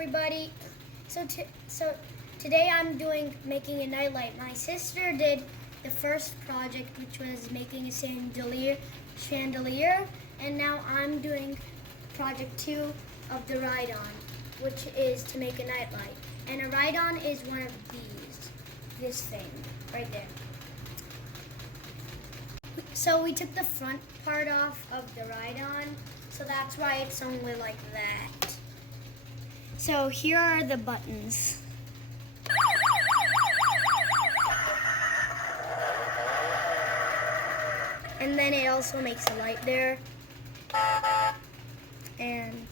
everybody. So today I'm making a nightlight. My sister did the first project, which was making a chandelier, and now I'm doing project 2 of the ride-on, which is to make a nightlight. And a ride-on is one of these, this thing right there. So we took the front part off of the ride-on, so that's why it's only like that. So here are the buttons. And then it also makes a light there. And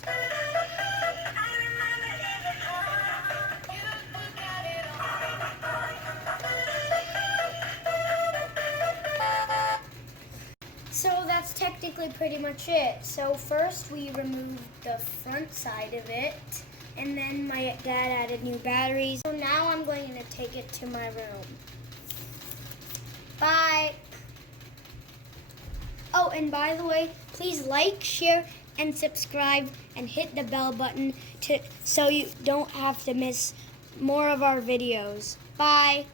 so that's technically pretty much it. So first we removed the front side of it, and then my dad added new batteries. So now I'm going to take it to my room. Bye. Oh, and by the way, please like, share, and subscribe, and hit the bell button so you don't have to miss more of our videos. Bye.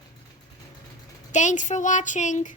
Thanks for watching.